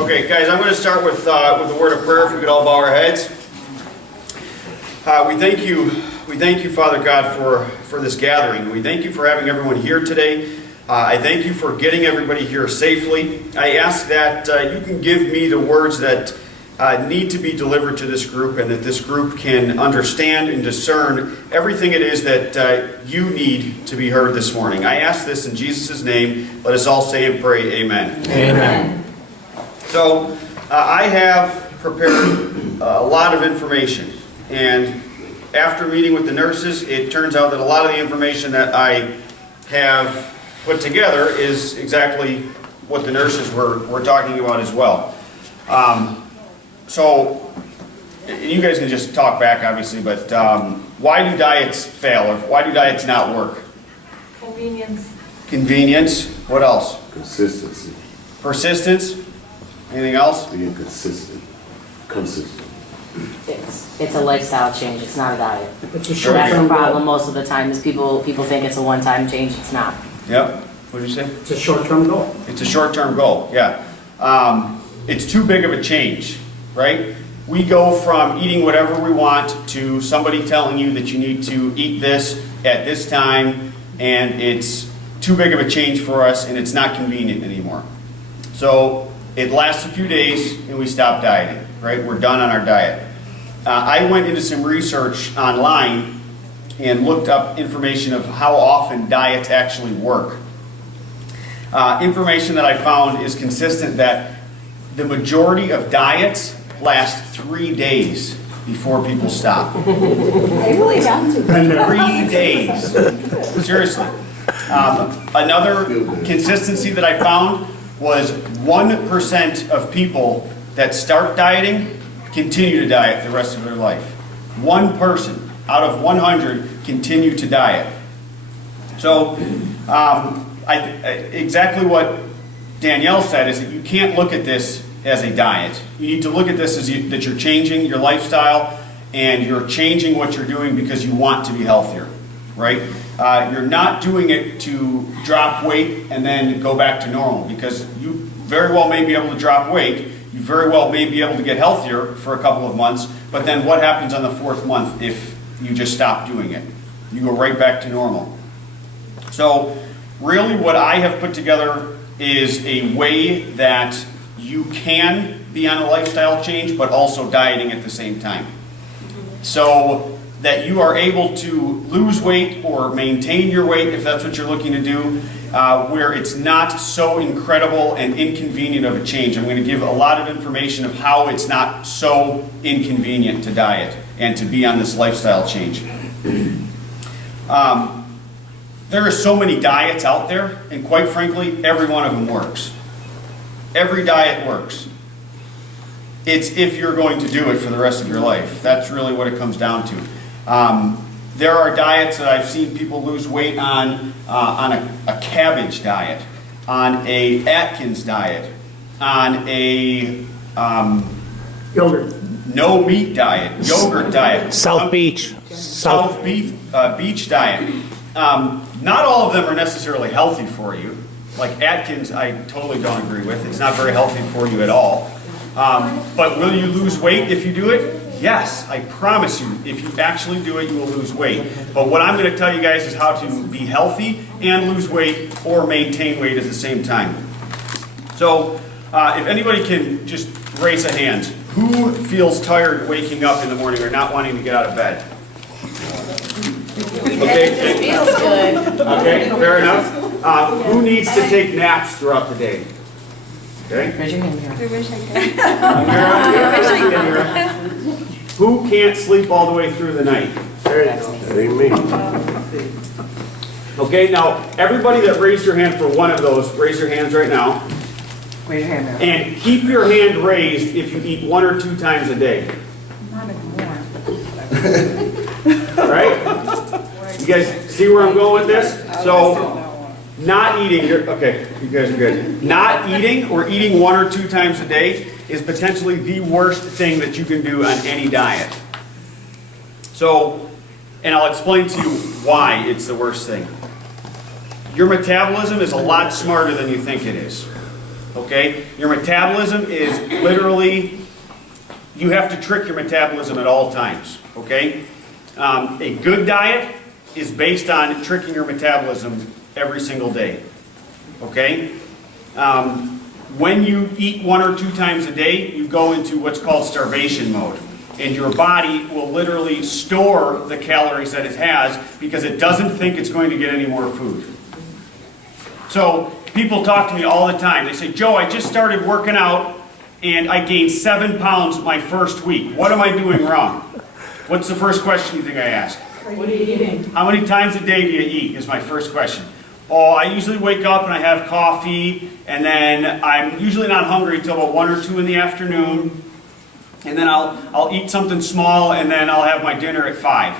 Okay, guys, I'm going to start with a word of prayer. If we could all bow our heads. We thank you, Father God, for this gathering. We thank you for having everyone here today. I thank you for getting everybody here safely. I ask that you can give me the words that need to be delivered to this group, and that this group can understand and discern everything it is that you need to be heard this morning. I ask this in Jesus' name. Let us all say and pray, amen. Amen. So, I have prepared a lot of information, and after meeting with the nurses, it turns out that a lot of the information that I have put together is exactly what the nurses were talking about as well. So, you guys can just talk back, obviously, but why do diets fail, or why do diets not work? Convenience. Convenience. What else? Consistency. Persistence. Anything else? Being consistent. Consistent. It's a lifestyle change. It's not a diet. It's a That's the short-term problem goal. most of the time is people think it's a one-time change. It's not. Yep. What did you say? It's a short-term goal. It's a short-term goal, yeah. It's too big of a change, right? We go from eating whatever we want to somebody telling you that you need to eat this at this time, and it's too big of a change for us, and it's not convenient anymore. So it lasts a few days, and we stop dieting, right? We're done on our diet. I went into some research online and looked up information of how often diets actually work. Information that I found is consistent that the majority of diets last 3 days before people stop. I really have to. 3 days. Seriously. Another consistency that I found was 1% of people that start dieting continue to diet the rest of their life. 1 person out of 100 continue to diet. So, exactly what Danielle said is that you can't look at this as a diet. You need to look at this as that you're changing your lifestyle, and you're changing what you're doing because you want to be healthier, right? You're not doing it to drop weight and then go back to normal, because you very well may be able to drop weight. You very well may be able to get healthier for a couple of months, but then what happens on the 4th month if you just stop doing it? You go right back to normal. So really what I have put together is a way that you can be on a lifestyle change, but also dieting at the same time. So that you are able to lose weight or maintain your weight, if that's what you're looking to do, where it's not so incredible and inconvenient of a change. I'm going to give a lot of information of how it's not so inconvenient to diet and to be on this lifestyle change. There are so many diets out there, and quite frankly, every one of them works. Every diet works. It's if you're going to do it for the rest of your life. That's really what it comes down to. There are diets that I've seen people lose weight on a cabbage diet, on a Atkins diet, on a Yogurt. no meat diet, yogurt diet. South Beach. South Beach diet. Not all of them are necessarily healthy for you. Like Atkins, I totally don't agree with. It's not very healthy for you at all. But will you lose weight if you do it? Yes, I promise you. If you actually do it, you will lose weight. But what I'm going to tell you guys is how to be healthy and lose weight or maintain weight at the same time. So, if anybody can just raise a hand. Who feels tired waking up in the morning or not wanting to get out of bed? Okay. Feels good. Okay, fair enough. Who needs to take naps throughout the day? Okay. Raise your hand, Mira. I wish I could. Who can't sleep all the way through the night? There you go. That ain't me. Okay, now everybody that raised your hand for one of those, raise your hands right now. Raise your hand, Mira. And keep your hand raised if you eat 1 or 2 times a day. Not anymore. All right? You guys see where I'm going with this? So, not eating, okay, you guys are good. Not eating or eating 1 or 2 times a day is potentially the worst thing that you can do on any diet. So, and I'll explain to you why it's the worst thing. Your metabolism is a lot smarter than you think it is. okay? Your metabolism is literally, you have to trick your metabolism at all times, okay? A good diet is based on tricking your metabolism every single day, okay? When you eat 1 or 2 times a day, you go into what's called starvation mode. And your body will literally store the calories that it has because it doesn't think it's going to get any more food. So people talk to me all the time. They say, Joe, I just started working out and I gained 7 pounds my first week. What am I doing wrong? What's the first question you think I ask? What are you eating? How many times a day do you eat is my first question. Oh, I usually wake up and I have coffee, and then I'm usually not hungry until about 1 or 2 in the afternoon, and then I'll eat something small, and then I'll have my dinner at 5.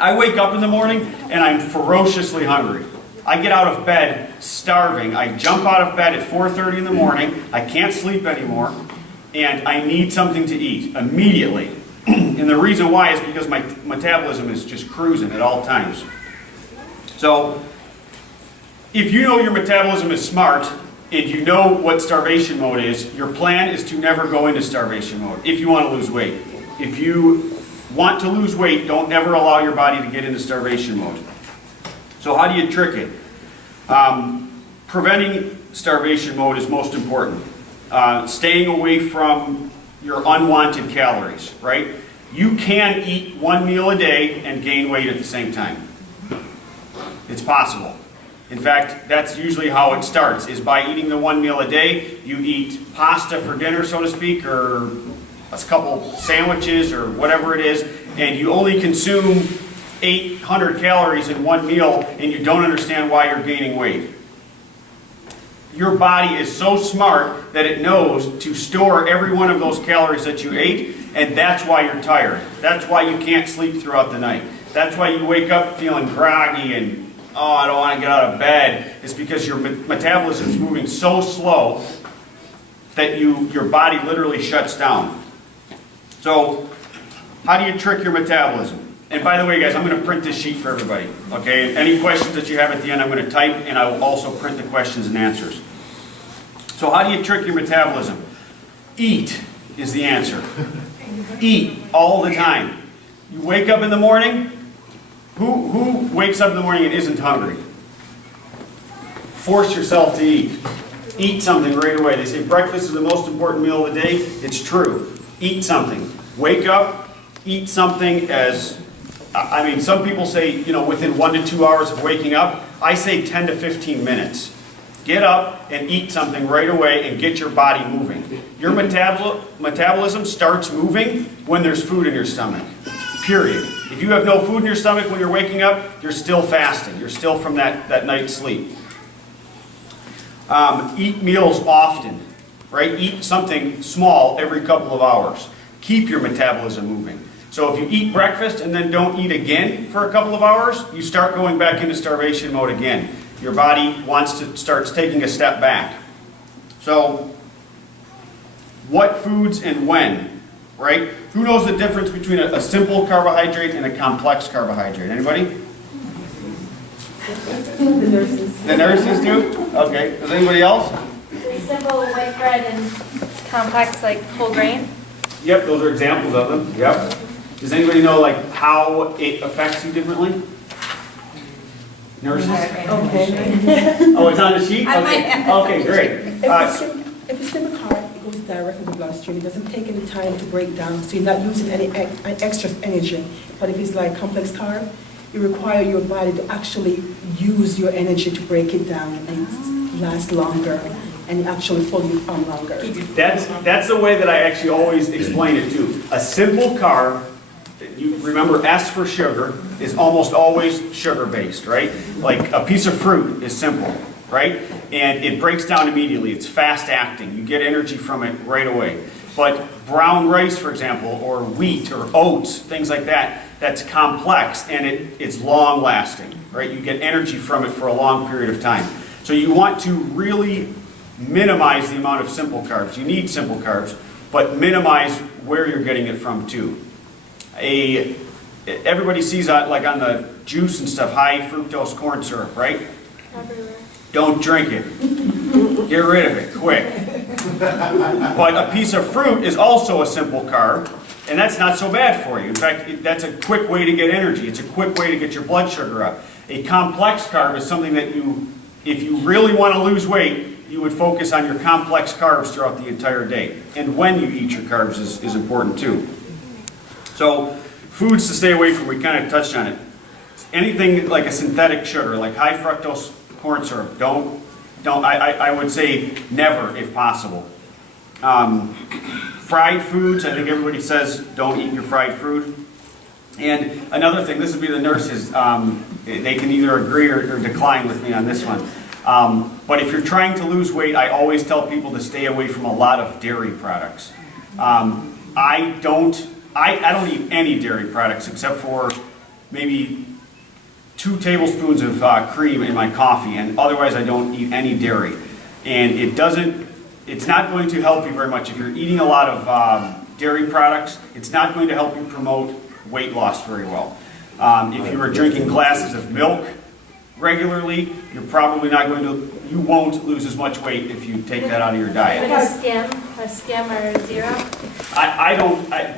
I wake up in the morning and I'm ferociously hungry. I get out of bed starving. I jump out of bed at 4:30 in the morning. I can't sleep anymore, and I need something to eat immediately. And the reason why is because my metabolism is just cruising at all times. So, if you know your metabolism is smart, and you know what starvation mode is, your plan is to never go into starvation mode if you want to lose weight. If you want to lose weight, don't ever allow your body to get into starvation mode. So how do you trick it? Preventing starvation mode is most important. Staying away from your unwanted calories, right? You can eat 1 meal a day and gain weight at the same time. It's possible. In fact, that's usually how it starts, is by eating the 1 meal a day. You eat pasta for dinner, so to speak, or a couple sandwiches or whatever it is, and you only consume 800 calories in 1 meal, and you don't understand why you're gaining weight. Your body is so smart that it knows to store every one of those calories that you ate, and that's why you're tired. That's why you can't sleep throughout the night. That's why you wake up feeling groggy and, oh, I don't want to get out of bed. It's because your metabolism is moving so slow that your body literally shuts down. So, how do you trick your metabolism? And by the way, guys, I'm going to print this sheet for everybody. Okay? Any questions that you have at the end, I'm going to type, and I will also print the questions and answers. So, how do you trick your metabolism? Eat is the answer. Eat all the time. You wake up in the morning. Who wakes up in the morning and isn't hungry? Force yourself to eat. Eat something right away. They say breakfast is the most important meal of the day. It's true. Eat something. Wake up, eat something some people say, within 1 to 2 hours of waking up. I say 10 to 15 minutes. Get up and eat something right away and get your body moving. Your metabolism starts moving when there's food in your stomach. Period. If you have no food in your stomach when you're waking up, you're still fasting. You're still from that night's sleep. Eat meals often, right? Eat something small every couple of hours. Keep your metabolism moving. So if you eat breakfast and then don't eat again for a couple of hours, you start going back into starvation mode again. Your body starts taking a step back. So, what foods and when, right? Who knows the difference between a simple carbohydrate and a complex carbohydrate? Anybody? The nurses. The nurses do? Okay. Does anybody else? Simple white bread and complex like whole grain. Yep, those are examples of them. Yep. Does anybody know how it affects you differently? Nurses? Okay. Oh, it's on the sheet? Okay, okay, great. If it's simple carb, it goes directly to the bloodstream. It doesn't take any time to break down, so you're not using any extra energy. But if it's like complex carb, you require your body to actually use your energy to break it down and last longer and actually fully longer. That's the way that I actually always explain it too. A simple carb, you remember S for sugar, is almost always sugar-based, right? Like a piece of fruit is simple, right? And it breaks down immediately. It's fast-acting. You get energy from it right away. But brown rice, for example, or wheat or oats, things like that, that's complex and it's long-lasting, right? You get energy from it for a long period of time. So you want to really minimize the amount of simple carbs. You need simple carbs, but minimize where you're getting it from too. Everybody sees like on the juice and stuff, high fructose corn syrup, right? Everywhere. Don't drink it. Get rid of it, quick. But a piece of fruit is also a simple carb, and that's not so bad for you. In fact, that's a quick way to get energy. It's a quick way to get your blood sugar up. A complex carb is something that you, if you really want to lose weight, you would focus on your complex carbs throughout the entire day. And when you eat your carbs is important too. So, foods to stay away from, we kind of touched on it. Anything like a synthetic sugar, like high fructose corn syrup, I would say never if possible. Fried foods, I think everybody says don't eat your fried food. And another thing, this would be the nurses, they can either agree or decline with me on this one. But if you're trying to lose weight, I always tell people to stay away from a lot of dairy products. I don't eat any dairy products except for maybe 2 tablespoons of cream in my coffee, and otherwise I don't eat any dairy. And it's not going to help you very much. If you're eating a lot of dairy products, it's not going to help you promote weight loss very well. If you were drinking glasses of milk regularly, you're probably not going to, you won't lose as much weight if you take that out of your diet. Like a skim or zero?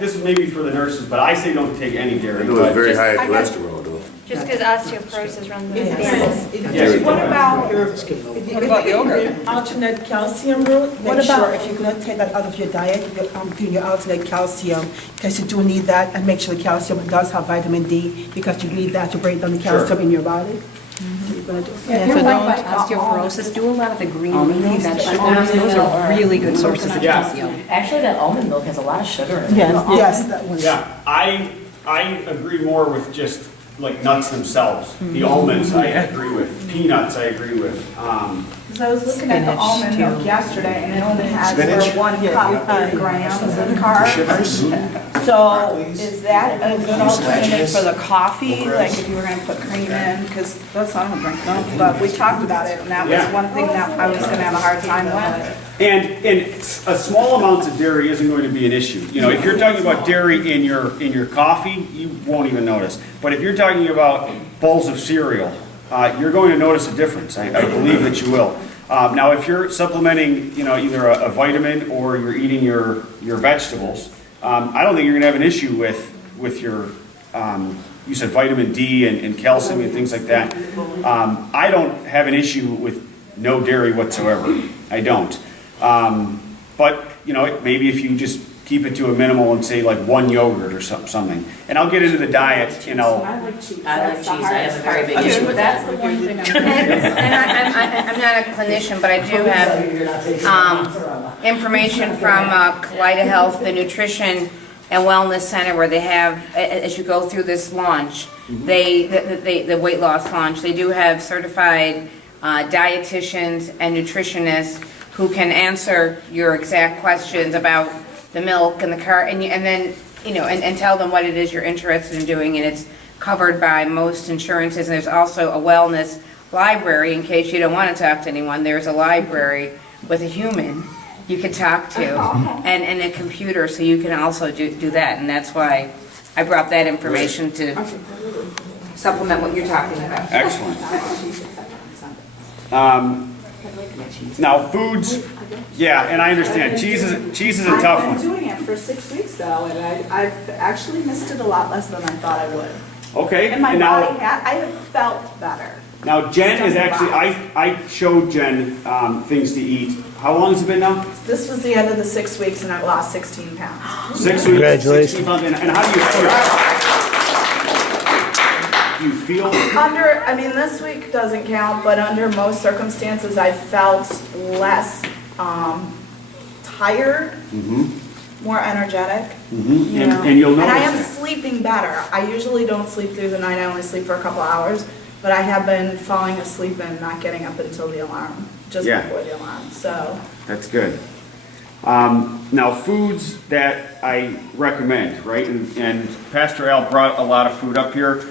This is maybe for the nurses, but I say don't take any dairy. I know it's very Just- high I got- cholesterol though. Just because osteoporosis runs in It the is. family. Yes. What about, What about yogurt? alternate calcium route? What Make sure about- if you're gonna take that out of your diet, you're doing your alternate calcium, because you do need that, and make sure the calcium does have vitamin D, because you need that to break down the calcium in your body. So you're gonna do- Yeah, if you're like osteoporosis, do a lot of the green leafy vegetables. Those are really good sources of Yeah. calcium. Actually, that almond milk has a lot of sugar in it. Yes, that one. Yeah, I agree more with just like nuts themselves. The almonds I agree with, peanuts I agree with. Because I was looking at the Spinach, almond milk too. yesterday, and it only has Spinach? for 1 cup 3 grams of carbs. So is that a good alternative for the coffee? Like if you were gonna put cream in, because that's, I don't drink milk, but we talked about it, and that was Yeah. one thing that I was gonna have a hard time with. And a small amounts of dairy isn't going to be an issue. You know, if you're talking about dairy in your coffee, you won't even notice. But if you're talking about bowls of cereal, you're going to notice a difference. I believe that you will. Now, if you're supplementing, you know, either a vitamin or you're eating your vegetables, I don't think you're going to have an issue with your, you said vitamin D and calcium and things like that. I don't have an issue with no dairy whatsoever. I don't. But, you know, maybe if you just keep it to a minimal and say like 1 yogurt or something. And I'll get into the diet, you know. I like cheese. I have a very big issue with That's that. the one thing And I'm not a clinician, but I do have information from Kaleida Health, the Nutrition and Wellness Center, where they have, as you go through this launch, the weight loss launch, they do have certified dietitians and nutritionists who can answer your exact questions about the milk and the and then, you know, and tell them what it is you're interested in doing, and it's covered by most insurances. And there's also a wellness library, in case you don't want to talk to anyone. There's a library with a human you can talk to, and a computer, so you can also do that. And that's why I brought that information to supplement what you're talking about. Excellent. Now, foods, yeah, and I understand, cheese is a tough I've been one. doing it for 6 weeks though, and I've actually missed it a lot less than I thought I would. Okay, And my and body, now, I have felt better. now Jen is actually, I showed Jen things to eat. How long has it been now? This was the end of the 6 weeks and I've lost 16 pounds. 6 weeks? Congratulations. 16 months, and how do you feel? Do you feel? I mean, this week doesn't count, but under most circumstances, I felt less tired, more energetic. You know. And you'll And I am notice it. sleeping better. I usually don't sleep through the night, I only sleep for a couple hours, but I have been falling asleep and not getting up until the alarm, just Yeah. before the alarm, so. That's good. Now, foods that I recommend, right? And Pastor Al brought a lot of food up here.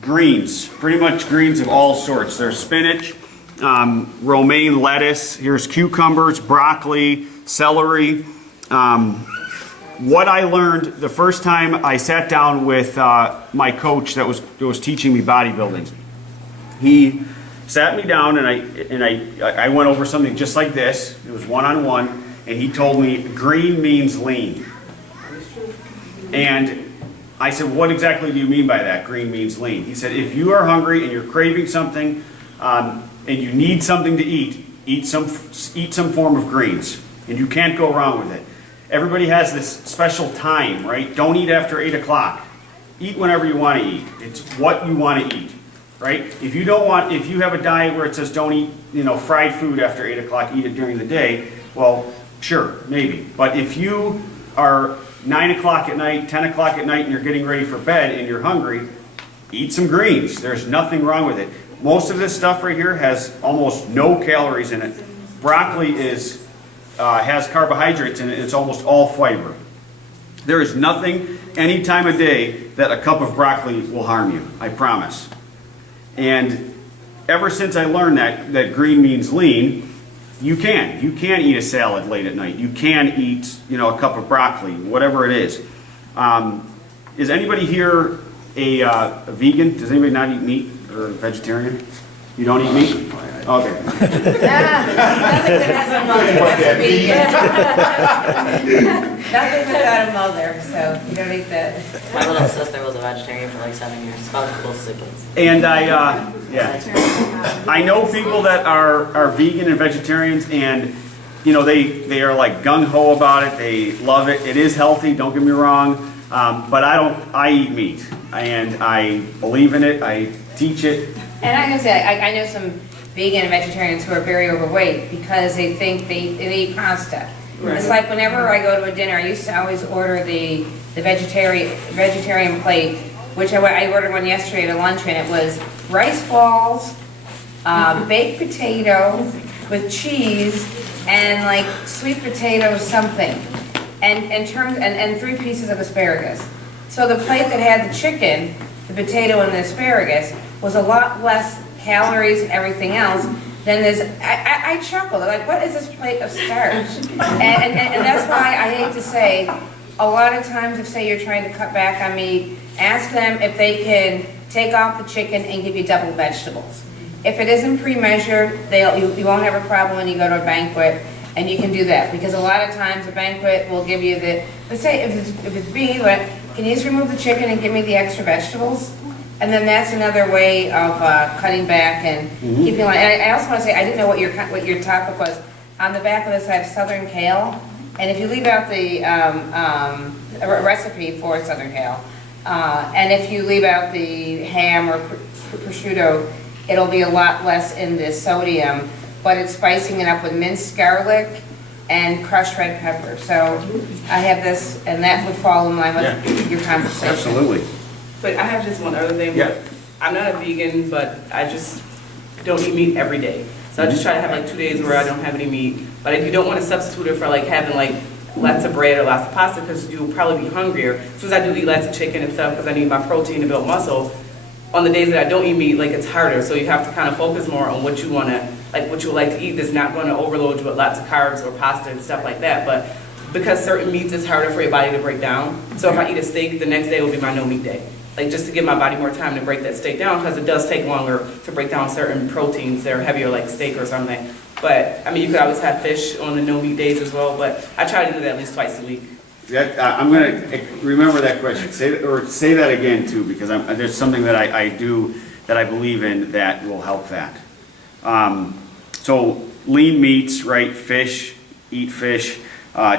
Greens, pretty much greens of all sorts. There's spinach, romaine lettuce, here's cucumbers, broccoli, celery. What I learned the first time I sat down with my coach that was teaching me bodybuilding, he sat me down and I went over something just like this. It was one-on-one, and he told me green means lean. And I said, what exactly do you mean by that? Green means lean. He said, if you are hungry and you're craving something and you need something to eat some form of greens, and you can't go wrong with it. Everybody has this special time, right? Don't eat after 8 o'clock. Eat whenever you want to eat. It's what you want to eat, right? If you have a diet where it says don't eat, fried food after 8 o'clock, eat it during the day, well, sure, maybe. But if you are 9 o'clock at night, 10 o'clock at night, and you're getting ready for bed and you're hungry, eat some greens. There's nothing wrong with it. Most of this stuff right here has almost no calories in it. Broccoli has carbohydrates in it. It's almost all fiber. There is nothing any time of day that a cup of broccoli will harm you. I promise. And ever since I learned that green means lean, you can eat a salad late at night. You can eat a cup of broccoli, whatever it is. Is anybody here a vegan? Does anybody not eat meat or vegetarian? You don't eat meat? Okay. Nothing that has a mother, that's vegan. Nothing without a mother, so you don't eat that. My little sister was a vegetarian for like 7 years. It's about cool siblings. And I know people that are vegan and vegetarians, and they are like gung ho about it. They love it. It is healthy. Don't get me wrong. But I don't. I eat meat, and I believe in it. I teach it. And I gotta say, I know some vegan and vegetarians who are very overweight because they think they eat pasta. Right. It's like whenever I go to a dinner, I used to always order the vegetarian plate, which I ordered one yesterday at a luncheon. It was rice balls, baked potato with cheese, and like sweet potato something, and 3 pieces of asparagus. So the plate that had the chicken, the potato, and the asparagus was a lot less calories and everything else than this. I chuckled. I'm like, what is this plate of starch? And that's why I hate to say, a lot of times if say you're trying to cut back on meat, ask them if they can take off the chicken and give you double vegetables. If it isn't pre-measured, you won't have a problem when you go to a banquet, and you can do that, because a lot of times a banquet will give you let's say if it's beef, can you just remove the chicken and give me the extra vegetables? And then that's another way of cutting back and keeping light. And I also want to say, I didn't know what your topic was. On the back of this, I have southern kale, and if you leave out the recipe for southern kale, and if you leave out the ham or prosciutto, it'll be a lot less in the sodium, but it's spicing it up with minced garlic and crushed red pepper. So I have this, and that would fall in line with your conversation. Absolutely. But I have just one other thing. Yeah. I'm not a vegan, but I just don't eat meat every day. So I just try to have like 2 days where I don't have any meat. But you don't want to substitute it for like having like lots of bread or lots of pasta, because you'll probably be hungrier. Since I do eat lots of chicken and stuff because I need my protein to build muscle, on the days that I don't eat meat, like it's harder. So you have to kind of focus more on what you want to, like what you would like to eat that's not going to overload you with lots of carbs or pasta and stuff like that. But because certain meats is harder for your body to break down. So if I eat a steak, the next day will be my no meat day. Like just to give my body more time to break that steak down, because it does take longer to break down certain proteins that are heavier, like steak or something. But I mean, you could always have fish on the no meat days as well. But I try to do that at least twice a week. I'm going to remember that question. Say that again too, because there's something that I do that I believe in that will help that. So lean meats, right? Fish, eat fish.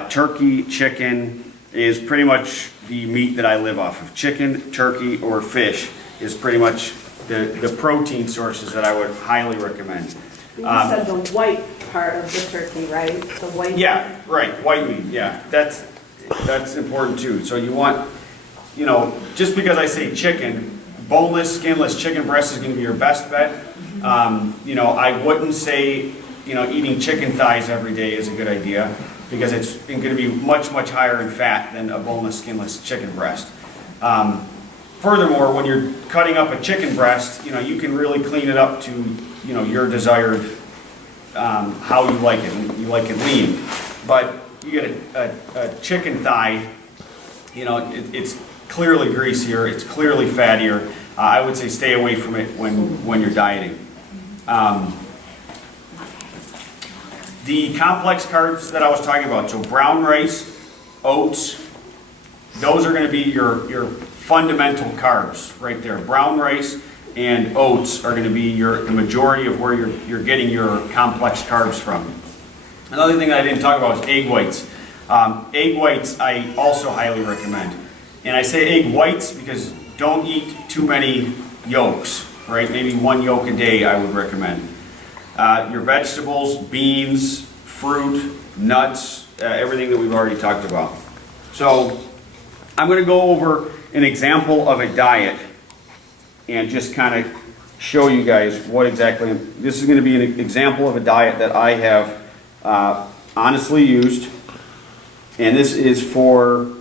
Turkey, chicken is pretty much the meat that I live off of. Chicken, turkey, or fish is pretty much the protein sources that I would highly recommend. You said the white part of the turkey, right? The white. Yeah, right, white meat, yeah. That's important too. So you want, just because I say chicken, boneless, skinless chicken breast is going to be your best bet. I wouldn't say, eating chicken thighs every day is a good idea, because it's going to be much, much higher in fat than a boneless, skinless chicken breast. Furthermore, when you're cutting up a chicken breast, you can really clean it up to, your desired, how you like it. You like it lean. But you get a chicken thigh, it's clearly greasier, it's clearly fattier. I would say stay away from it when you're dieting. The complex carbs that I was talking about, so brown rice, oats, those are going to be your fundamental carbs right there. Brown rice and oats are going to be the majority of where you're getting your complex carbs from. Another thing that I didn't talk about is egg whites. Egg whites I also highly recommend. And I say egg whites because don't eat too many yolks, right? Maybe one yolk a day I would recommend. Your vegetables, beans, fruit, nuts, everything that we've already talked about. So I'm going to go over an example of a diet and just kind of show you guys what exactly, this is going to be an example of a diet that I have honestly used. And this is for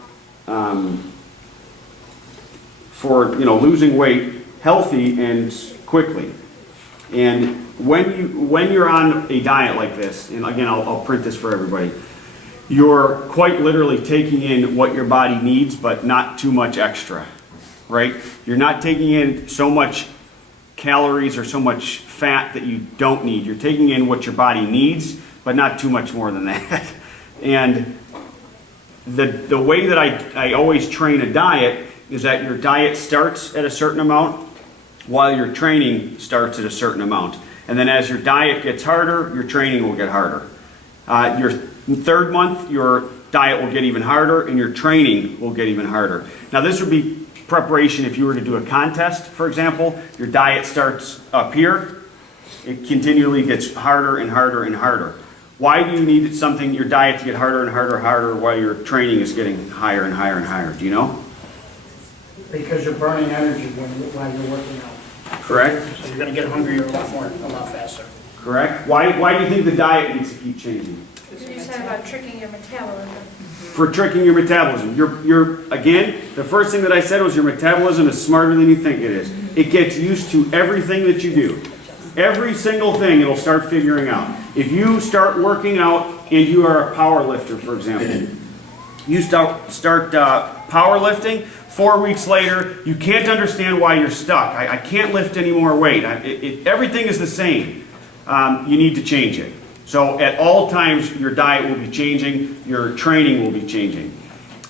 losing weight healthy and quickly. And when you're on a diet like this, and again I'll print this for everybody, you're quite literally taking in what your body needs, but not too much extra, right? You're not taking in so much calories or so much fat that you don't need. You're taking in what your body needs, but not too much more than that. And the way that I always train a diet is that your diet starts at a certain amount while your training starts at a certain amount. And then as your diet gets harder, your training will get harder. Your third month, your diet will get even harder and your training will get even harder. Now this would be preparation if you were to do a contest, for example. Your diet starts up here. It continually gets harder and harder and harder. Why do you need your diet to get harder and harder and harder while your training is getting higher and higher and higher? Do you know? Because you're burning energy while you're working out. Correct? So you're going to get hungrier a lot faster. Correct. Why do you think the diet needs to keep changing? You said about tricking your metabolism. For tricking your metabolism. Again, the first thing that I said was your metabolism is smarter than you think it is. It gets used to everything that you do. Every single thing it'll start figuring out. If you start working out and you are a power lifter, for example, you start powerlifting, 4 weeks later, you can't understand why you're stuck. I can't lift any more weight. Everything is the same. You need to change it. So at all times, your diet will be changing, your training will be changing.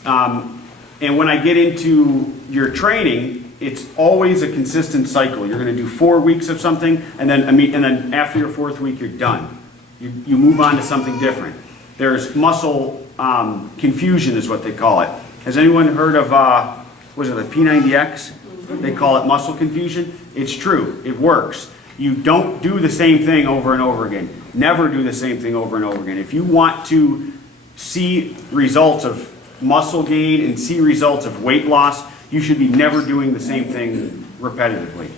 And when I get into your training, it's always a consistent cycle. You're going to do 4 weeks of something, and then after your 4th week, you're done. You move on to something different. There's muscle confusion is what they call it. Has anyone heard of, the P90X? They call it muscle confusion. It's true. It works. You don't do the same thing over and over again. Never do the same thing over and over again. If you want to see results of muscle gain and see results of weight loss, you should be never doing the same thing repetitively.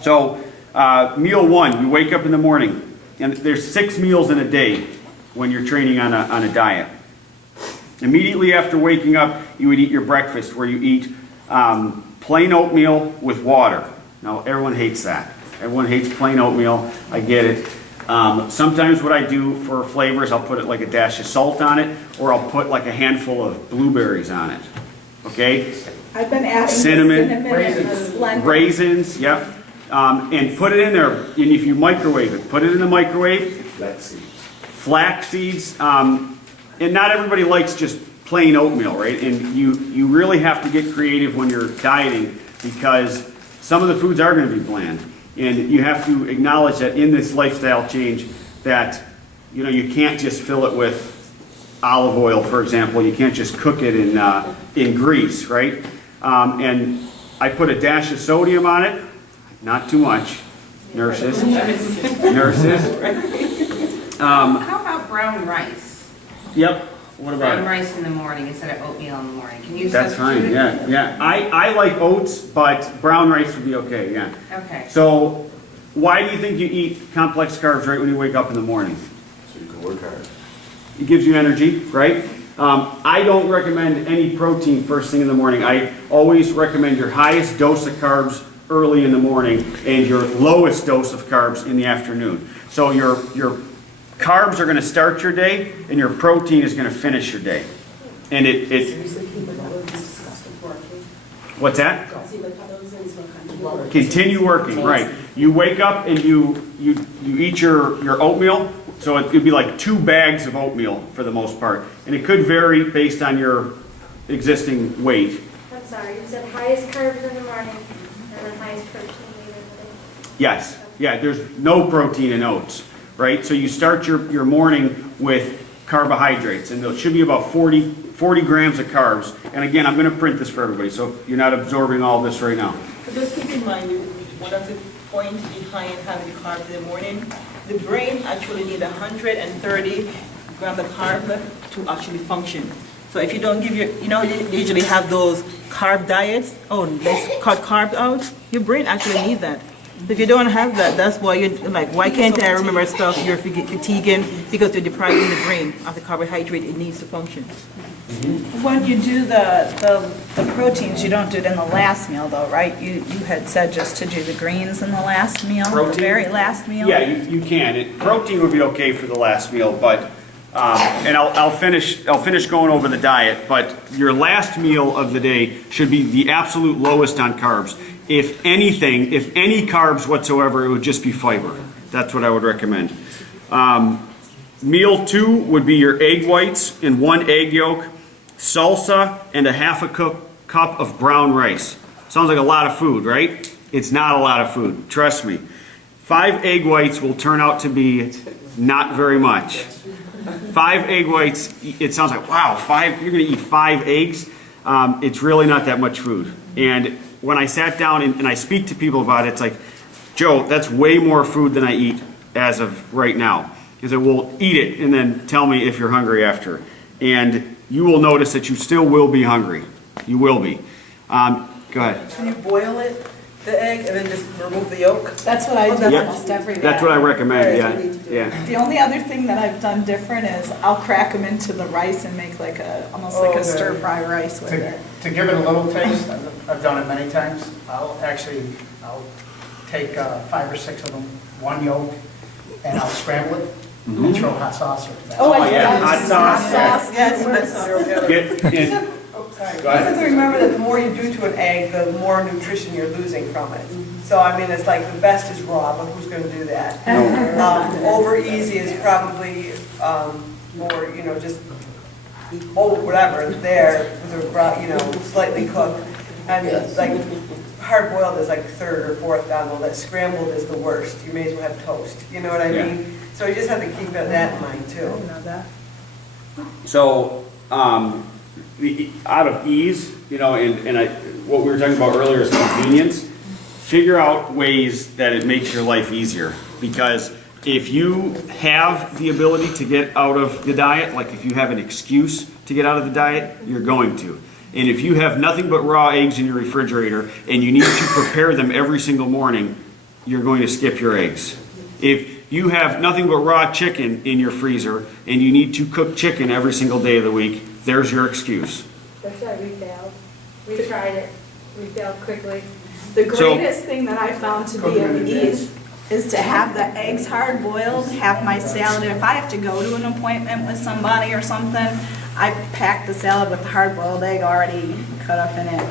So, meal 1, you wake up in the morning, and there's 6 meals in a day when you're training on a diet. Immediately after waking up, you would eat your breakfast, where you eat plain oatmeal with water. Now, everyone hates that. Everyone hates plain oatmeal. I get it. Sometimes what I do for flavors, I'll put like a dash of salt on it, or I'll put like a handful of blueberries on it. Okay? I've been adding Cinnamon, raisins, yep. And put it in there, and if you microwave it, put it in the microwave. Flax seeds. And not everybody likes just plain oatmeal, right? And you really have to get creative when you're dieting, because some of the foods are going to be bland. And you have to acknowledge that in this lifestyle change that, you can't just fill it with olive oil, for example. You can't just cook it in grease, right? And I put a dash of sodium on it, not too much. Nurses. How about brown rice? Yep. What about Brown it? rice in the morning instead of oatmeal in the morning. Can you That's substitute fine, it? yeah. I like oats, but brown rice would be okay, yeah. Okay. So, why do you think you eat complex carbs right when you wake up in the morning? So you can work hard. It gives you energy, right? I don't recommend any protein first thing in the morning. I always recommend your highest dose of carbs early in the morning and your lowest dose of carbs in the afternoon. So your carbs are going to start your day, and your protein is going to finish your day. And what's that? Continue working, right. You wake up and you eat your oatmeal, so it could be like 2 bags of oatmeal for the most part. And it could vary based on your existing weight. I'm sorry, you said highest carbs in the morning and then highest protein later in the day. Yes, yeah, there's no protein in oats, right? So you start your morning with carbohydrates, and it should be about 40 grams of carbs. And again, I'm gonna print this for everybody, so you're not absorbing all this right now. So just keep in mind, one of the points behind having the carbs in the morning, the brain actually needs 130 grams of carb to actually function. So if you don't give you usually have those carb diets, let's cut carbs out, your brain actually needs that. If you don't have that, that's why you're like, why can't I remember stuff? You're fatiguing because you're depriving the brain of the carbohydrate it needs to function. When you do the proteins, you don't do it in the last meal though, right? You had said just to do the greens in the last meal, the Protein? very last meal? Yeah, you can. Protein would be okay for the last meal, but, and I'll finish going over the diet, but your last meal of the day should be the absolute lowest on carbs. If anything, if any carbs whatsoever, it would just be fiber. That's what I would recommend. Meal 2 would be your egg whites and 1 egg yolk, salsa, and a half a cup of brown rice. Sounds like a lot of food, right? It's not a lot of food, trust me. 5 egg whites will turn out to be not very much. 5 egg whites, it sounds like, wow, 5, you're gonna eat 5 eggs? It's really not that much food. And when I sat down and I speak to people about it, it's like, Joe, that's way more food than I eat as of right now. He said, well, eat it and then tell me if you're hungry after. And you will notice that you still will be hungry. You will be. Go ahead. Can you boil it, the egg, and then just remove the yolk? That's what I do Yep. almost every day. That's what I recommend, Alright, so we need to do yeah. it. Yeah. The only other thing that I've done different is I'll crack them into the rice and make like almost like a Okay. stir fry rice with To it. to give it a little taste, I've done it many times, I'll take 5 or 6 of them, 1 yolk, and I'll scramble it and throw hot sauce or that. Oh, I yeah, do. hot sauce, Yes, Get in. Go I have ahead. to remember that the more you do to an egg, the more nutrition you're losing from it. So, I mean, it's like the best is raw, but who's going to do that? Over easy is probably more, just, whatever, there, with a, slightly cooked. And like, hard boiled is like 3rd or 4th down the list. Scrambled is the worst. You may as well have toast. You know what I Yeah. mean? So you just have to keep that in mind too. So, out of ease, what we were talking about earlier is convenience. Figure out ways that it makes your life easier. Because if you have the ability to get out of the diet, like if you have an excuse to get out of the diet, you're going to. And if you have nothing but raw eggs in your refrigerator and you need to prepare them every single morning, you're going to skip your eggs. If you have nothing but raw chicken in your freezer and you need to cook chicken every single day of the week, there's your excuse. That's why we failed. We tried it. We failed quickly. The So- greatest thing that I found to be of ease is to have the eggs hard boiled, have my salad. If I have to go to an appointment with somebody or something, I pack the salad with the hard boiled egg already cut up in it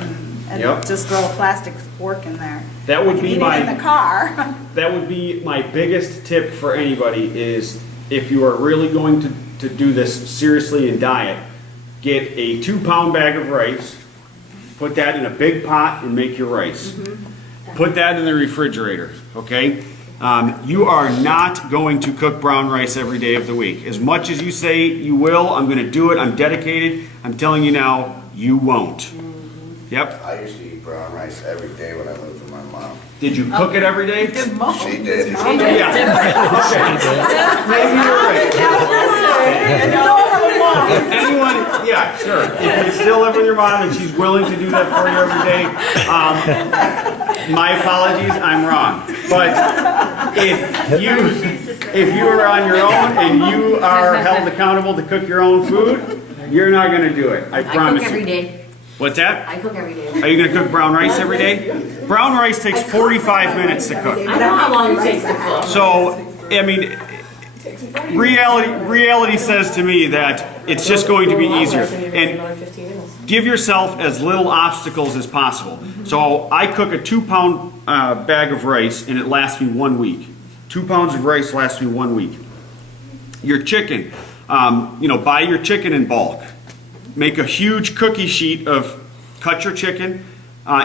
and Yep. just throw a plastic fork in there. That would I can be eat my- it in the car. That would be my biggest tip for anybody is if you are really going to do this seriously in diet, get a 2-pound bag of rice, put that in a big pot and make your rice. Put that in the refrigerator, okay? You are not going to cook brown rice every day of the week. As much as you say you will, I'm gonna do it, I'm dedicated, I'm telling you now, you won't. Yep. I used to eat brown rice every day when I lived with my mom. Did you cook it every day? She did. Yeah. Okay. Maybe you're right. If anyone, yeah, sure. If you still live with your mom and she's willing to do that for you every day, my apologies, I'm wrong. But if you are on your own and you are held accountable to cook your own food, you're not gonna do it. I promise I cook every you. day. What's that? I cook every day. Are you gonna cook brown rice every day? Brown rice takes 45 minutes to cook. I know how long it takes to cook. So, I mean, reality says to me that it's just going to be easier. And give yourself as little obstacles as possible. So I cook a 2-pound bag of rice and it lasts me 1 week. 2 pounds of rice lasts me 1 week. Your chicken, buy your chicken in bulk. Make a huge cookie sheet cut your chicken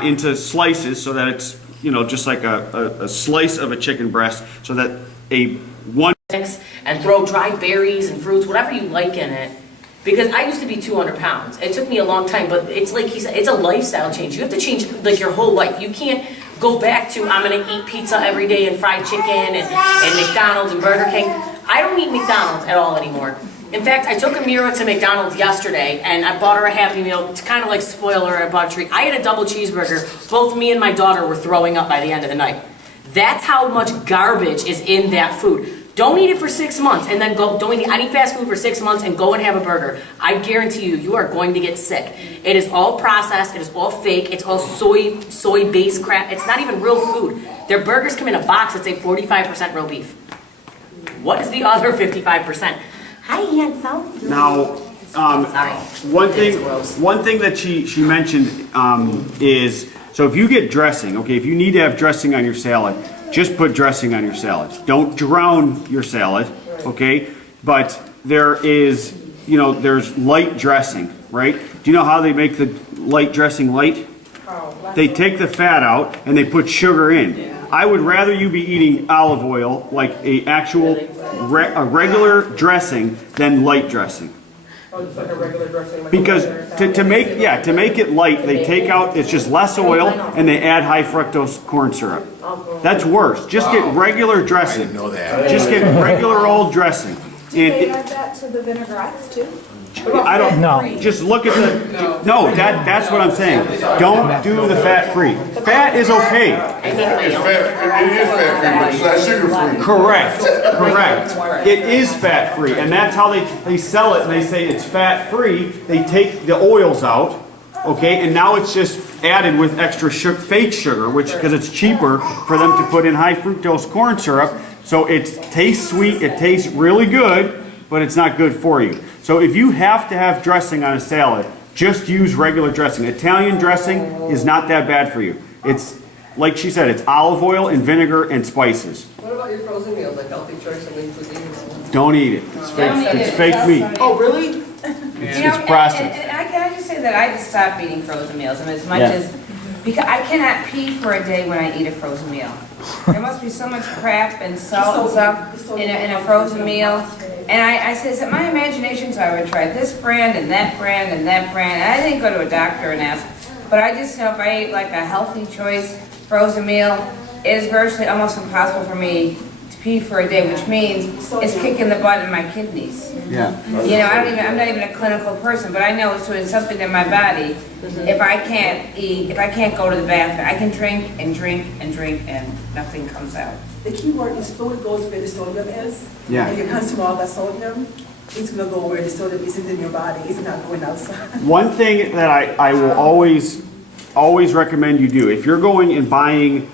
into slices so that it's, just like a slice of a chicken breast, so that and throw dried berries and fruits, whatever you like in it. Because I used to be 200 pounds. It took me a long time, but it's like he said, it's a lifestyle change. You have to change like your whole life. You can't go back to, I'm gonna eat pizza every day and fried chicken and McDonald's and Burger King. I don't eat McDonald's at all anymore. In fact, I took Amira to McDonald's yesterday and I bought her a Happy Meal to kind of like spoil her. I bought a treat. I had a double cheeseburger. Both me and my daughter were throwing up by the end of the night. That's how much garbage is in that food. Don't eat it for 6 months and then don't eat any fast food for 6 months and go and have a burger. I guarantee you, you are going to get sick. It is all processed, it is all fake, it's all soy-based crap. It's not even real food. Their burgers come in a box that say 45% real beef. What is the other 55%? Hi, handsome. Now, one thing that she mentioned is, so if you get dressing, okay, if you need to have dressing on your salad, just put dressing on your salad. Don't drown your salad, okay? But there's light dressing, right? Do you know how they make the light dressing light? They take the fat out and they put sugar in. I would rather you be eating olive oil, like a regular dressing, than light dressing. Oh, it's like a regular dressing? Because to make it light, they take out, it's just less oil, and they add high fructose corn syrup. That's worse. Just get regular dressing. I didn't know that. Just get regular old dressing. Do they add that to the vinaigrettes too? I don't know. Just look at the. No, that's what I'm saying. Don't do the fat-free. Fat is okay. It is fat-free, but it's not sugar-free. Correct. It is fat-free, and that's how they sell it. And they say it's fat-free. They take the oils out, okay, and now it's just added with extra fake sugar, because it's cheaper for them to put in high fructose corn syrup. So it tastes sweet. It tastes really good, but it's not good for you. So if you have to have dressing on a salad, just use regular dressing. Italian dressing is not that bad for you. It's, like she said, it's olive oil and vinegar and spices. What about your frozen meals, like Healthy Choice and Lean Cuisine? Don't eat it. It's fake meat. Oh, really? It's processed. And I just say that I just stopped eating frozen meals. I mean, as much as, because I cannot pee for a day when I eat a frozen meal. There must be so much crap and salt and stuff in a frozen meal. And I said, my imagination, so I would try this brand and that brand and that brand. And I didn't go to a doctor and ask, but I just know if I ate like a Healthy Choice frozen meal, it is virtually almost impossible for me to pee for a day, which means it's kicking the butt in my kidneys. Yeah. I'm not even a clinical person, but I know it's doing something in my body. If I can't eat, if I can't go to the bathroom, I can drink and drink and drink and nothing comes out. The key word is fluid goes where the sodium is. Yeah. If you consume all that sodium, it's going to go where the sodium isn't in your body. It's not going outside. One thing that I will always recommend you do, if you're going and buying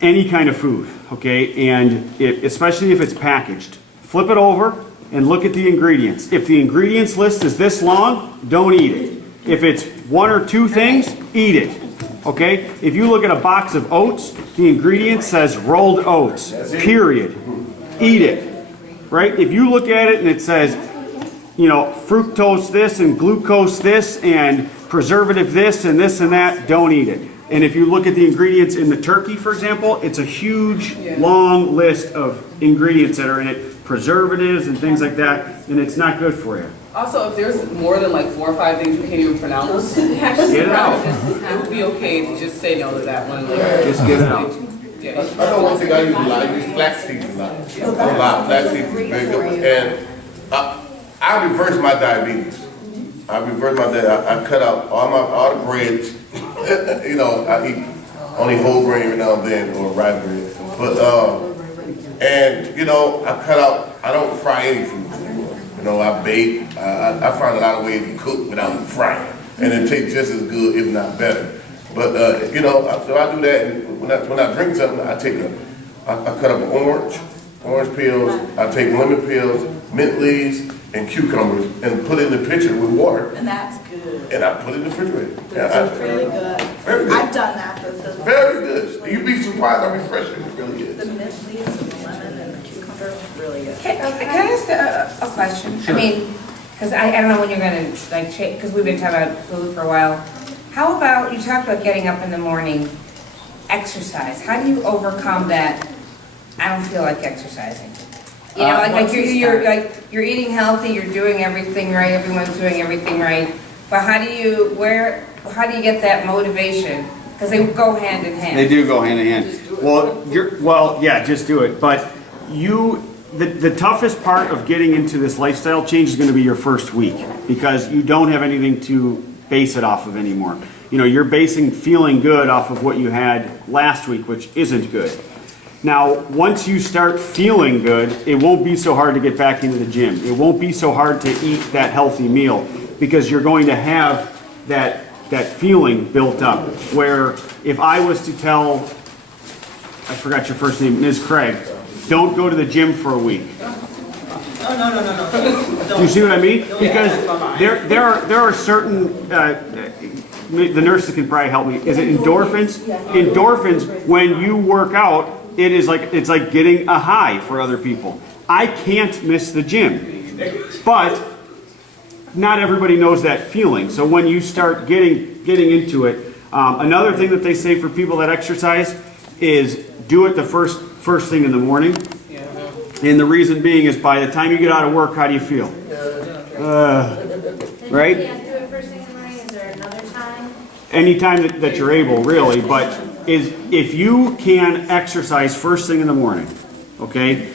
any kind of food, okay, and especially if it's packaged, flip it over and look at the ingredients. If the ingredients list is this long, don't eat it. If it's 1 or 2 things, eat it. Okay? If you look at a box of oats, the ingredient says rolled oats, period. Eat it. Right? If you look at it and it says, fructose this and glucose this and preservative this and that, don't eat it. And if you look at the ingredients in the turkey, for example, it's a huge, long list of ingredients that are in it, preservatives and things like that, and it's not good for you. Also, if there's more than like 4 or 5 things you can't even pronounce, Get it out. it would be okay to just say no to that one. Just get it out. Yeah. I know one thing I use a lot, I use flax seeds a lot. Flax seeds is very good. And I reversed my diabetes. I cut out all the breads. I eat only whole grain every now and then, or rye bread. But I cut out, I don't fry any food anymore. I bake. I find a lot of ways to cook without frying, and it tastes just as good, if not better. But so I do that, and when I drink something, I cut up an orange peels. I take lemon peels, mint leaves, and cucumbers and put it in the pitcher with water, And that's good. and I put it in the refrigerator. That's really good. Very good. I've done that, the Very good. You'd be surprised how refreshing it really the is. mint leaves and the lemon and the cucumber, really good. Can I ask a question? I mean, because I don't know when you're gonna, like, change, because we've been talking about food for a while. How about, you talked about getting up in the morning, exercise. How do you overcome that, I don't feel like exercising? You know, like you're eating healthy, you're doing everything right, everyone's doing everything right. But how do you get that motivation? Because they go hand in hand. They do go hand in hand. Well, yeah, just do it. But the toughest part of getting into this lifestyle change is going to be your first week because you don't have anything to base it off of anymore. You know, you're basing feeling good off of what you had last week, which isn't good. Now, once you start feeling good, it won't be so hard to get back into the gym. It won't be so hard to eat that healthy meal because you're going to have that feeling built up. Where if I was to tell, I forgot your first name, Ms. Craig, don't go to the gym for a week. No. You see what I mean? Because there are certain, the nurses can probably help me. Is it endorphins? Endorphins, when you work out, it's like getting a high for other people. I can't miss the gym, but not everybody knows that feeling. So when you start getting into it, another thing that they say for people that exercise is do it the first thing in the morning. And the reason being is by the time you get out of work, how do you feel? Right? You can't do it first thing in the morning, is there another time? Anytime that you're able, really. But if you can exercise first thing in the morning, okay,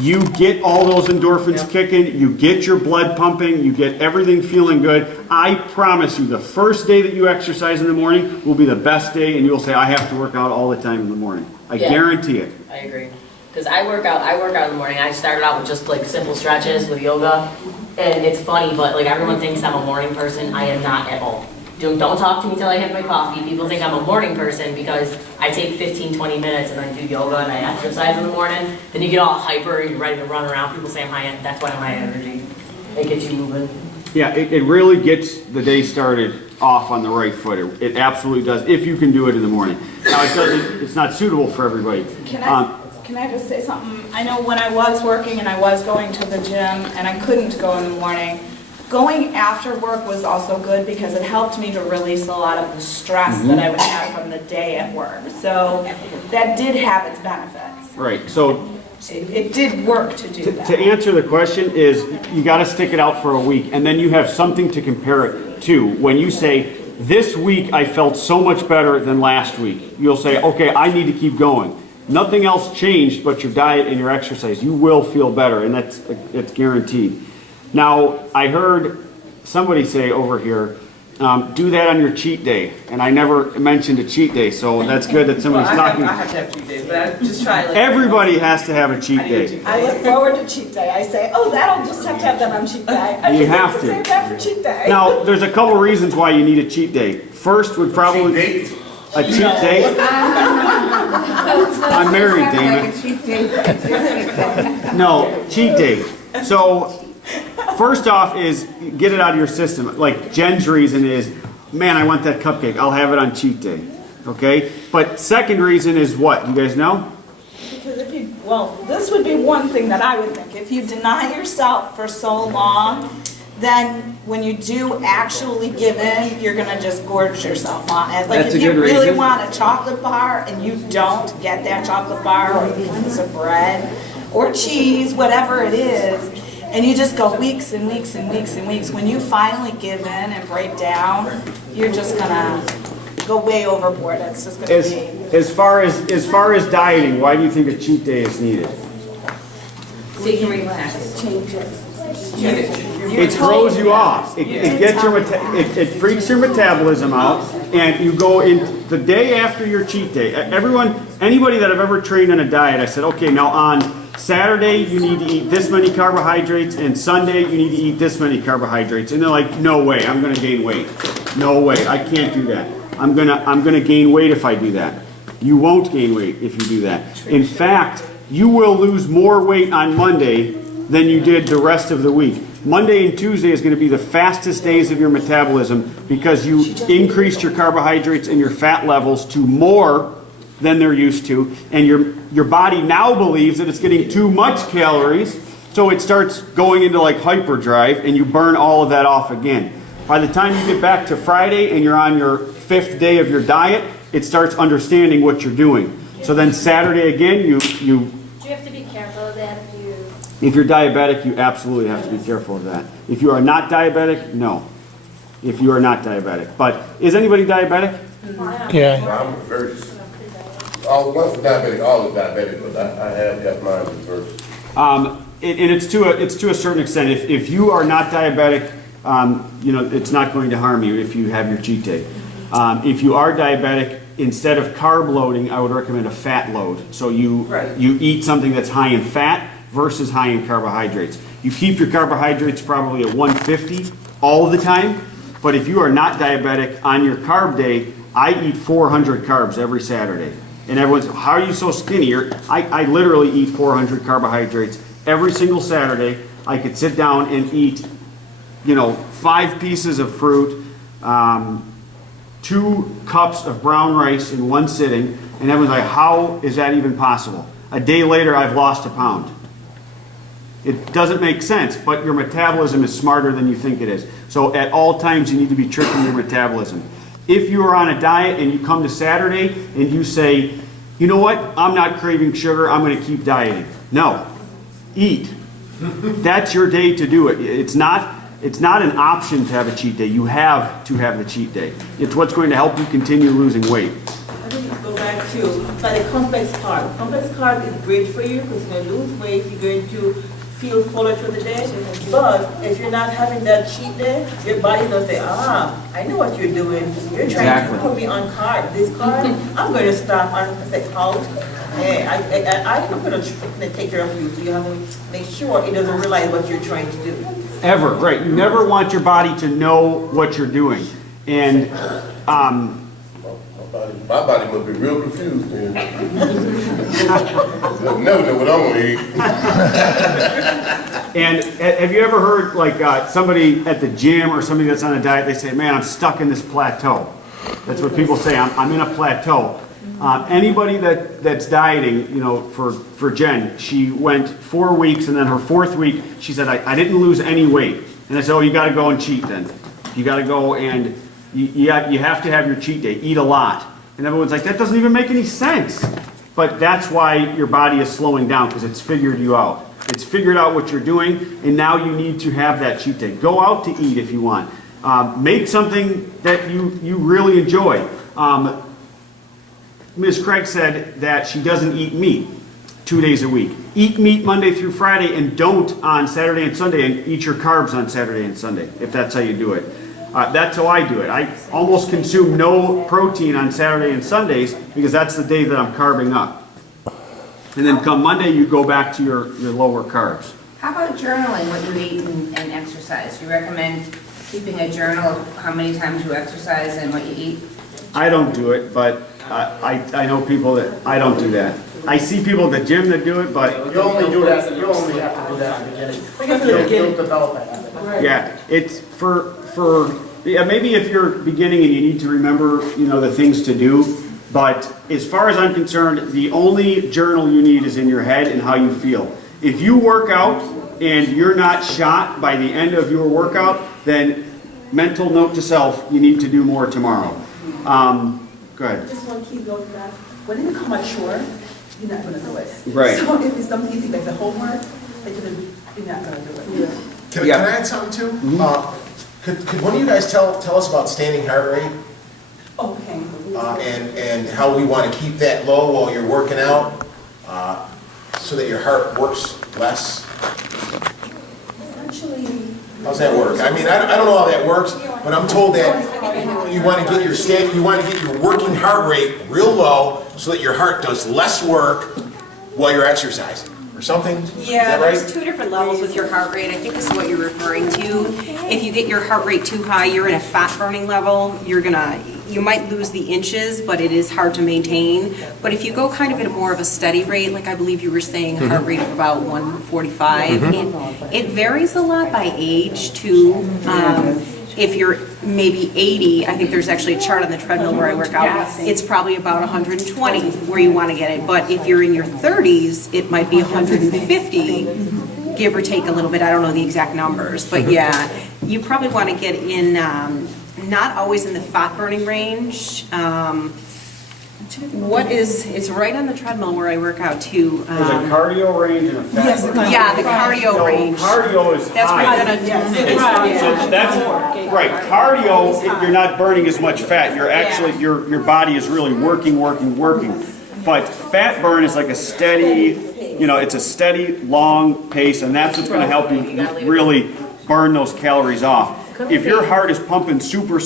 you get all those endorphins kicking, you get your blood pumping, you get everything feeling good. I promise you, the first day that you exercise in the morning will be the best day, and you'll say, I have to work out all the time in the morning. I guarantee it. I agree. Because I work out in the morning. I started out with just like simple stretches with yoga. And it's funny, but like everyone thinks I'm a morning person. I am not at all. Don't talk to me till I have my coffee. People think I'm a morning person because I take 15, 20 minutes and I do yoga and I exercise in the morning. Then you get all hyper and you're ready to run around. People say I'm high, that's why I'm high energy. It gets you moving. Yeah, it really gets the day started off on the right foot. It absolutely does, if you can do it in the morning. Now, it's not suitable for everybody. Can I just say something? I know when I was working and I was going to the gym and I couldn't go in the morning, going after work was also good because it helped me to release a lot of the stress that I would have from the day at work. So that did have its benefits. Right, so It did work to do that. to answer the question is, you gotta stick it out for a week, and then you have something to compare it to. When you say, this week I felt so much better than last week, you'll say, okay, I need to keep going. Nothing else changed but your diet and your exercise. You will feel better, and it's guaranteed. Now, I heard somebody say over here, do that on your cheat day, and I never mentioned a cheat day, so that's good that somebody's talking. I have to have cheat days, but I just try like. Everybody has to have a cheat day. I look forward to cheat day. I say, oh, that'll just have to have that on cheat day. I You just have to. save that for cheat day. Now, there's a couple reasons why you need a cheat day. First would probably Date. a cheat day. I'm married, Damon. No, cheat day. So, first off is get it out of your system. Like Jen's reason is, man, I want that cupcake. I'll have it on cheat day. Okay? But second reason is what? You guys know? Because this would be one thing that I would think. If you deny yourself for so long, then when you do actually give in, you're gonna just gorge yourself on it. Like That's if a you good really reason. want a chocolate bar and you don't get that chocolate bar or a piece of bread or cheese, whatever it is, and you just go weeks and weeks and weeks and weeks, when you finally give in and break down, you're just gonna go way overboard. It's just gonna be. As far as dieting, why do you think a cheat day is needed? So you can relax. It throws you off. It gets your it freaks your metabolism out, and you go in the day after your cheat day. Anybody that I've ever trained on a diet, I said, okay, now on Saturday you need to eat this many carbohydrates, and Sunday you need to eat this many carbohydrates, and they're like, no way, I'm going to gain weight. No way, I can't do that. I'm gonna gain weight if I do that. You won't gain weight if you do that. In fact, you will lose more weight on Monday than you did the rest of the week. Monday and Tuesday is going to be the fastest days of your metabolism because you increased your carbohydrates and your fat levels to more than they're used to, and your body now believes that it's getting too much calories, so it starts going into like hyperdrive, and you burn all of that off again. By the time you get back to Friday and you're on your 5th day of your diet, it starts understanding what you're doing. So then Saturday again, you Do you have to be careful of that if you're diabetic, you absolutely have to be careful of that. If you are not diabetic, no. If you are not diabetic. But is anybody diabetic? Yeah. I'm reversed. All once diabetic, always diabetic, but I have got mine reversed. And it's to a certain extent. If you are not diabetic, it's not going to harm you if you have your cheat day. If you are diabetic, instead of carb loading, I would recommend a fat load. So you eat something that's high in fat versus high in carbohydrates. You keep your carbohydrates probably at 150 all of the time, but if you are not diabetic, on your carb day, I eat 400 carbs every Saturday. And everyone's, how are you so skinny? I literally eat 400 carbohydrates every single Saturday. I could sit down and eat, 5 pieces of fruit, 2 cups of brown rice in one sitting, and everyone's like, how is that even possible? A day later, I've lost a pound. It doesn't make sense, but your metabolism is smarter than you think it is. So at all times, you need to be tricking your metabolism. If you are on a diet and you come to Saturday and you say, you know what, I'm not craving sugar, I'm going to keep dieting. No, eat. That's your day to do it. It's not an option to have a cheat day. You have to have the cheat day. It's what's going to help you continue losing weight. I think go back to like a complex carb. Complex carb is great for you because you're going to lose weight, you're going to feel fuller through the day. But if you're not having that cheat day, your body will say, I know what you're doing. You're trying to put me on carb. This carb, I'm going to stop. I'm going to say, halt. Hey, I'm going to take care of you. So you have to make sure it doesn't realize what you're trying to do. Ever, right. You never want your body to know what you're doing. And my body must be real confused then. They'll never know what I'm going to eat. And have you ever heard like somebody at the gym or somebody that's on a diet, they say, man, I'm stuck in this plateau. That's what people say, I'm in a plateau. Anybody that's dieting, for Jen, she went 4 weeks, and then her 4th week, she said, I didn't lose any weight. And I said, oh, you got to go and cheat then. You got to go and you have to have your cheat day, eat a lot. And everyone's like, that doesn't even make any sense. But that's why your body is slowing down, because it's figured you out. It's figured out what you're doing, and now you need to have that cheat day. Go out to eat if you want. Make something that you really enjoy. Ms. Craig said that she doesn't eat meat 2 days a week. Eat meat Monday through Friday, and don't on Saturday and Sunday, and eat your carbs on Saturday and Sunday, if that's how you do it. That's how I do it. I almost consume no protein on Saturday and Sundays because that's the day that I'm carbing up. And then come Monday, you go back to your lower carbs. How about journaling what you eat and exercise? You recommend keeping a journal of how many times you exercise and what you eat? I don't do it, but I know people that, I don't do that. I see people at the gym that do it, but You only do that, you only have to do that in the beginning. You'll develop that habit. yeah, it's maybe if you're beginning and you need to remember, the things to do. But as far as I'm concerned, the only journal you need is in your head and how you feel. If you work out and you're not shot by the end of your workout, then mental note to self, you need to do more tomorrow. Go ahead. Just one key note to that. When you become mature, you're not going to do it. Right. So if it's something you think like the homework, you're not going to do it. Can I add something too? Could one of you guys tell us about standing heart rate? Okay. And how we want to keep that low while you're working out, so that your heart works less? Essentially. How's that work? I mean, I don't know how that works, but I'm told that you want to get your working heart rate real low so that your heart does less work while you're exercising. Or something? Yeah, is that right? there's 2 different levels with your heart rate. I think this is what you're referring to. If you get your heart rate too high, you're in a fat burning level. You're gonna you might lose the inches, but it is hard to maintain. But if you go kind of at more of a steady rate, like I believe you were saying, a heart rate of about 145, it varies a lot by age too. If you're maybe 80, I think there's actually a chart on the treadmill where I work out, it's probably about 120 where you want to get it. But if you're in your 30s, it might be 150, give or take a little bit. I don't know the exact numbers, but yeah, you probably want to get in, not always in the fat burning range. It's right on the treadmill where I work out too. There's a cardio range and a fat burning. Yeah, the cardio range. Cardio is That's high. what I'm gonna do. So that's, right, cardio, you're not burning as much fat, you're actually, your body is really working. But fat burn is like a steady, it's a steady, long pace, and that's what's gonna help you really burn those calories off. If your heart is pumping super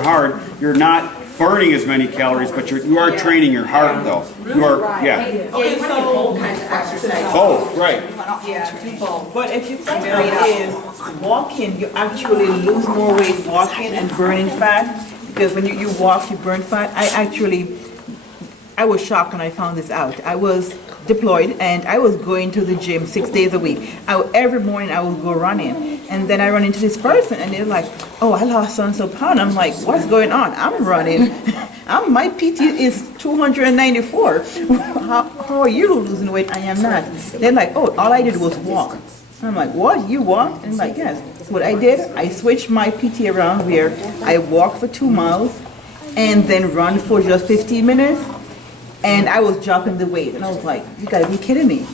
hard, you're not burning as many calories, but you are training your heart though. You are, yeah. Okay, so kinds of exercise. Oh, right. But if you think of it is walking, you actually lose more weight walking and burning fat, because when you walk, you burn fat. I was shocked when I found this out. I was deployed and I was going to the gym 6 days a week. Every morning I would go running, and then I run into this person and they're like, oh, I lost so pound. I'm like, what's going on? I'm running. My PT is 294. How are you losing weight? I am not. They're like, oh, all I did was walk. I'm like, what? You walked? And I'm like, yes. What I did, I switched my PT around where I walk for 2 miles and then run for just 15 minutes. And I was dropping the weight. And I was like, you gotta be kidding me.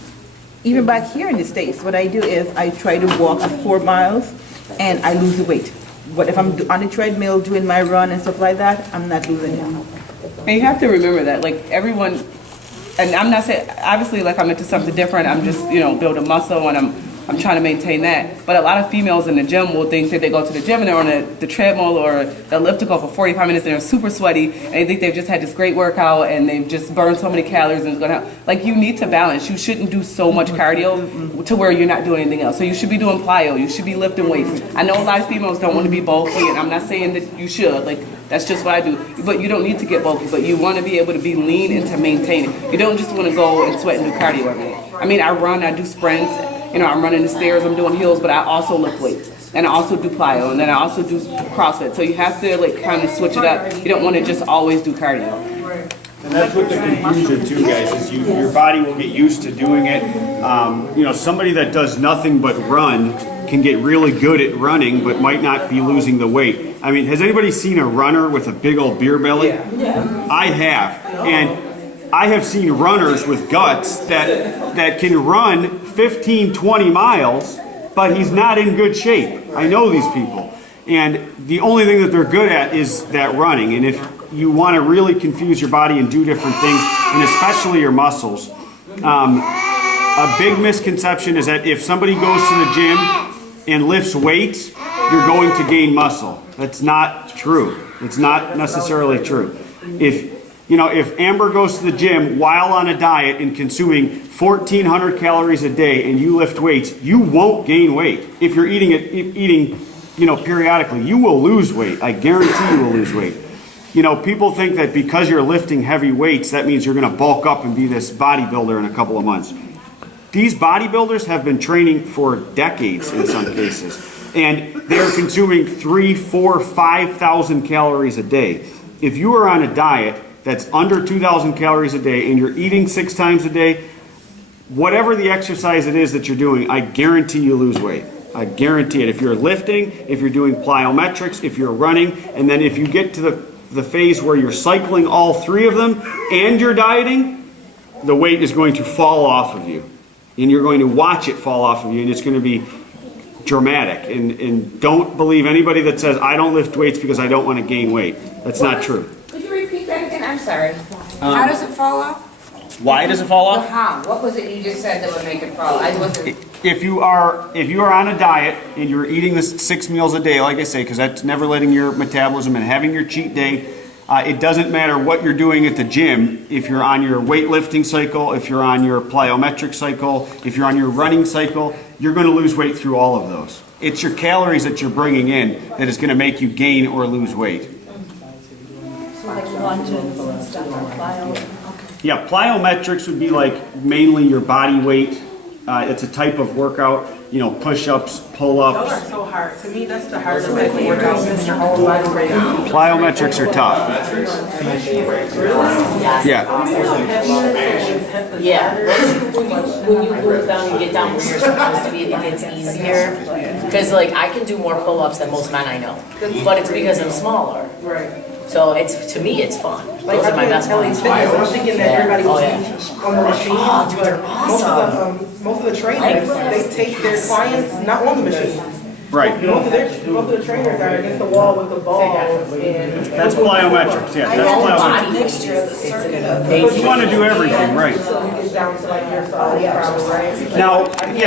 Even back here in the States, what I do is I try to walk at 4 miles and I lose the weight. But if I'm on the treadmill doing my run and stuff like that, I'm not losing it. And you have to remember that, like, everyone, and I'm not saying, obviously, like, I'm into something different. I'm just, building muscle and I'm trying to maintain that. But a lot of females in the gym will think that they go to the gym and they're on the treadmill or the elliptical for 45 minutes and they're super sweaty and they think they've just had this great workout and they've just burned so many calories and it's gonna help. Like, you need to balance. You shouldn't do so much cardio to where you're not doing anything else. So you should be doing plyo. You should be lifting weights. I know a lot of females don't want to be bulky, and I'm not saying that you should. Like, that's just what I do. But you don't need to get bulky, but you want to be able to be lean and to maintain it. You don't just want to go and sweat and do cardio every day. I mean, I run, I do sprints. I'm running the stairs, I'm doing hills, but I also lift weights. And I also do plyo, and then I also do CrossFit. So you have to kind of switch it up. You don't want to just always do cardio. And that's what the confusion too, guys, is your body will get used to doing it. Somebody that does nothing but run can get really good at running, but might not be losing the weight. I mean, has anybody seen a runner with a big old beer belly? Yeah. I have. And I have seen runners with guts that can run 15, 20 miles, but he's not in good shape. I know these people. And the only thing that they're good at is that running. And if you want to really confuse your body and do different things, and especially your muscles, a big misconception is that if somebody goes to the gym and lifts weights, you're going to gain muscle. That's not true. It's not necessarily true. If Amber goes to the gym while on a diet and consuming 1,400 calories a day and you lift weights, you won't gain weight. If you're eating periodically, you will lose weight. I guarantee you will lose weight. People think that because you're lifting heavy weights, that means you're going to bulk up and be this bodybuilder in a couple of months. These bodybuilders have been training for decades in some cases, and they're consuming 3,000, 4,000, 5,000 calories a day. If you are on a diet that's under 2,000 calories a day and you're eating 6 times a day, whatever the exercise it is that you're doing, I guarantee you lose weight. I guarantee it. If you're lifting, if you're doing plyometrics, if you're running, and then if you get to the phase where you're cycling all 3 of them and you're dieting, the weight is going to fall off of you. And you're going to watch it fall off of you, and it's going to be dramatic. And don't believe anybody that says, I don't lift weights because I don't want to gain weight. That's not true. Could you repeat that again? I'm sorry. How does it fall off? Why does it fall off? How? What was it you just said that would make it fall? I wasn't. If you are on a diet and you're eating this 6 meals a day, like I say, because that's never letting your metabolism and having your cheat day, it doesn't matter what you're doing at the gym. If you're on your weightlifting cycle, if you're on your plyometric cycle, if you're on your running cycle, you're going to lose weight through all of those. It's your calories that you're bringing in that is going to make you gain or lose weight. lunges and stuff are plyo. Yeah, plyometrics would be like mainly your body weight. It's a type of workout, you know, push-ups, Those pull-ups. are so hard. To me, that's the hardest type of workout in your whole life. Plyometrics are tough. Yeah. Yeah, when you move down and get down where you're supposed to be, it gets easier. Because like, I can do more pull-ups than most men I know, but it's because I'm smaller. Right. So it's, to me, it's fun. Those are my best ones. I'm thinking that everybody Oh, was yeah. on the machine. Oh, dude, they're but most of the trainers, they take their clients not on the machine. Right. Most of the trainers are against the wall with the ball and. That's plyometrics, yeah, that's plyometrics. You want to do everything, right. So we get down to like your size, probably, right? Now, yeah,